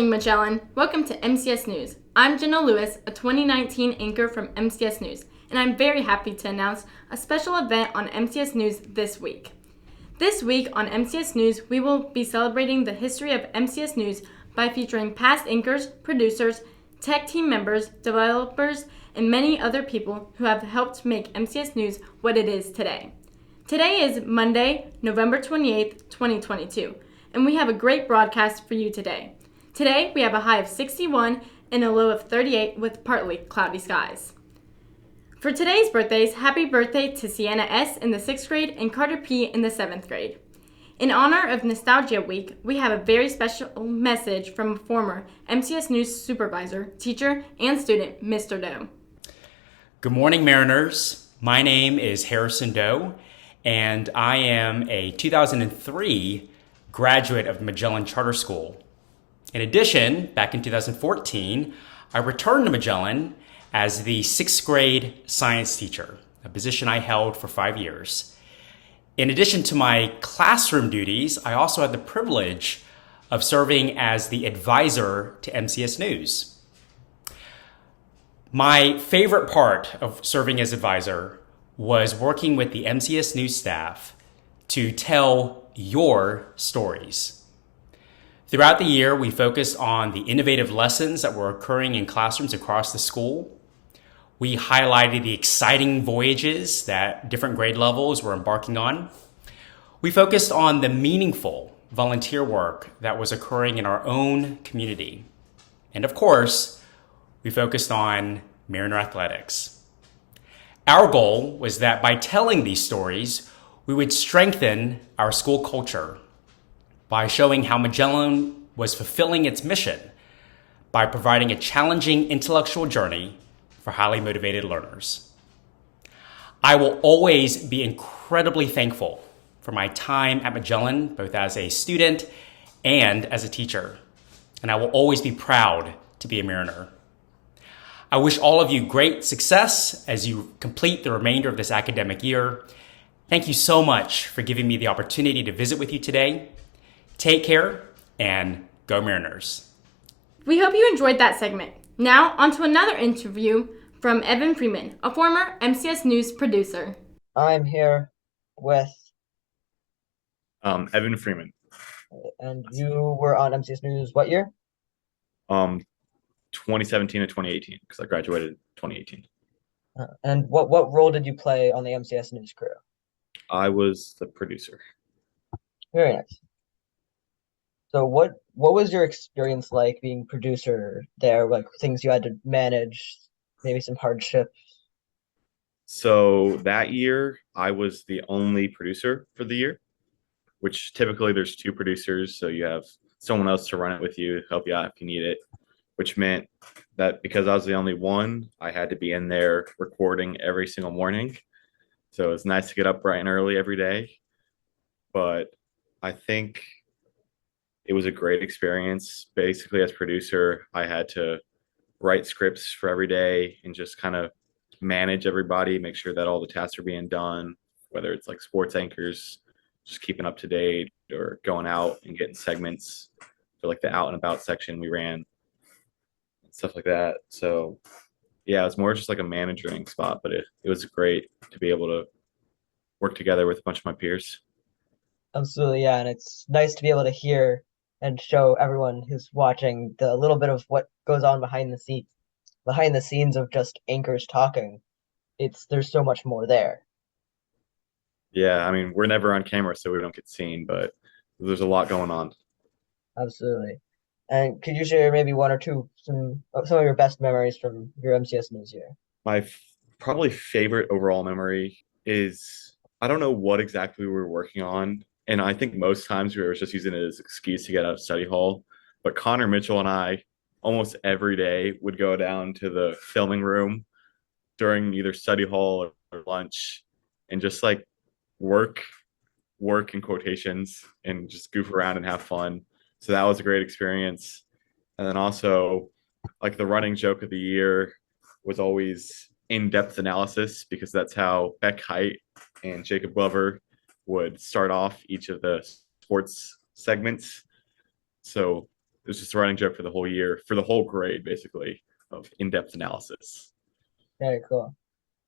morning, Magellan. Welcome to MCS News. I'm Jenna, a 2019 anchor from MCS News, and I'm very happy to announce a special event on MCS News this week. This week on MCS News, we will be celebrating the history of MCS News by featuring past anchors, producers, tech team members, developers, and many other people who have helped make MCS News what it is today. Today is Monday, November 28th, 2022, and we have a great broadcast for you today. Today, we have a high of 61 and a low of 38 with partly cloudy skies. For today's birthdays, happy birthday to Sienna S. in the 6th grade and Carter P. in the 7th grade. In honor of Nostalgia Week, we have a very special message from a former MCS News supervisor, teacher, and student, Mr. Doe. Good morning, Mariners. My name is Harrison Doe, and I am a 2003 graduate of Magellan Charter School. In addition, back in 2014, I returned to Magellan as the 6th grade science teacher, a position I held for 5 years. In addition to my classroom duties, I also had the privilege of serving as the advisor to MCS News. My favorite part of serving as advisor was working with the MCS News staff to tell your stories. Throughout the year, we focused on the innovative lessons that were occurring in classrooms across the school. We highlighted the exciting voyages that different grade levels were embarking on. We focused on the meaningful volunteer work that was occurring in our own community. And of course, we focused on Mariner Athletics. Our goal was that by telling these stories, we would strengthen our school culture by showing how Magellan was fulfilling its mission by providing a challenging intellectual journey for highly motivated learners. I will always be incredibly thankful for my time at Magellan, both as a student and as a teacher, and I will always be proud to be a Mariner. I wish all of you great success as you complete the remainder of this academic year. Thank you so much for giving me the opportunity to visit with you today. Take care and go Mariners. We hope you enjoyed that segment. Now, on to another interview from Evan Freeman, a former MCS News producer. I'm here with... Evan Freeman. And you were on MCS News what year? 2017 and 2018, because I graduated in 2018. And what role did you play on the MCS News crew? I was the producer. Very nice. So what was your experience like being producer there? Like things you had to manage, maybe some hardships? So that year, I was the only producer for the year, which typically there's 2 producers, so you have someone else to run it with you, help you out if you need it, which meant that because I was the only one, I had to be in there recording every single morning. So it was nice to get up bright and early every day. But I think it was a great experience. Basically, as producer, I had to write scripts for every day and just kind of manage everybody, make sure that all the tasks are being done, whether it's like sports anchors, just keeping up to date, or going out and getting segments for like the out and about section we ran, stuff like that. So yeah, it's more just like a managing spot, but it was great to be able to work together with a bunch of my peers. Absolutely, yeah, and it's nice to be able to hear and show everyone who's watching the little bit of what goes on behind the scenes of just anchors talking. There's so much more there. Yeah, I mean, we're never on camera, so we don't get seen, but there's a lot going on. Absolutely. And could you share maybe one or two some of your best memories from your MCS News year? My probably favorite overall memory is, I don't know what exactly we were working on, and I think most times we were just using it as an excuse to get out of study hall, but Connor Mitchell and I almost every day would go down to the filming room during either study hall or lunch and just like work in quotations and just goof around and have fun. So that was a great experience. And then also, like, the running joke of the year was always in-depth analysis, because that's how Beck Height and Jacob Glover would start off each of the sports segments. So it was just a running joke for the whole year, for the whole grade, basically, of in-depth analysis. Very cool.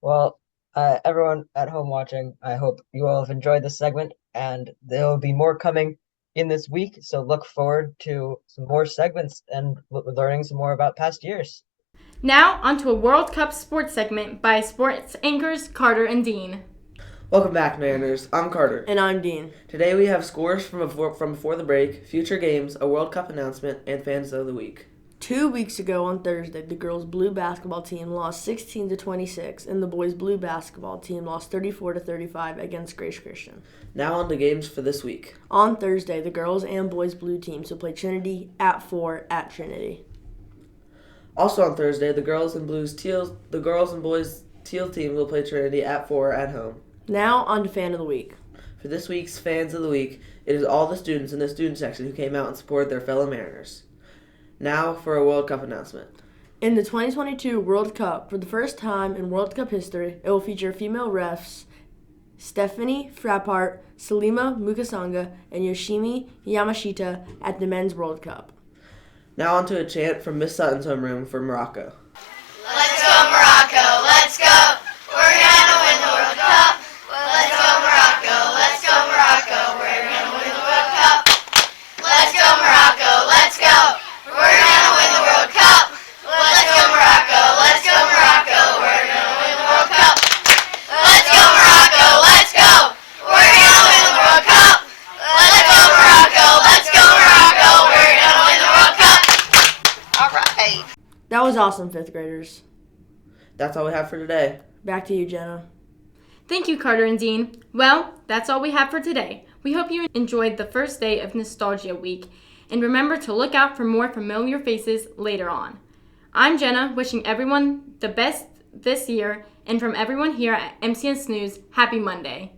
Well, everyone at home watching, I hope you all have enjoyed this segment, and there will be more coming in this week. So look forward to some more segments and learning some more about past years. Now, onto a World Cup sports segment by sports anchors Carter and Dean. Welcome back, Mariners. I'm Carter. And I'm Dean. Today we have scores from before the break, future games, a World Cup announcement, and fans of the week. 2 weeks ago on Thursday, the girls' blue basketball team lost 16-26, and the boys' blue basketball team lost 34-35 against Grace Christian. Now on to games for this week. On Thursday, the girls' and boys' blue teams will play Trinity at 4 at Trinity. Also on Thursday, the girls and boys teal team will play Trinity at 4 at home. Now on to Fan of the Week. For this week's Fans of the Week, it is all the students in the student section who came out and supported their fellow Mariners. Now for a World Cup announcement. In the 2022 World Cup, for the first time in World Cup history, it will feature female refs Stephanie Frappart, Salima Mukasanga, and Yoshimi Yamashita at the Men's World Cup. Now on to a chant from Miss Sutton's homeroom for Morocco. Let's go Morocco, let's go! We're gonna win the World Cup! Let's go Morocco, let's go Morocco! We're gonna win the World Cup! Let's go Morocco, let's go! We're gonna win the World Cup! Let's go Morocco, let's go Morocco! We're gonna win the World Cup! Let's go Morocco, let's go! We're gonna win the World Cup! Let's go Morocco, let's go Morocco! We're gonna win the World Cup! All right. That was awesome, 5th graders. That's all we have for today. Back to you, Jenna. Thank you, Carter and Dean. Well, that's all we have for today. We hope you enjoyed the first day of Nostalgia Week, and remember to look out for more familiar faces later on. I'm Jenna, wishing everyone the best this year, and from everyone here at MCS News, happy Monday.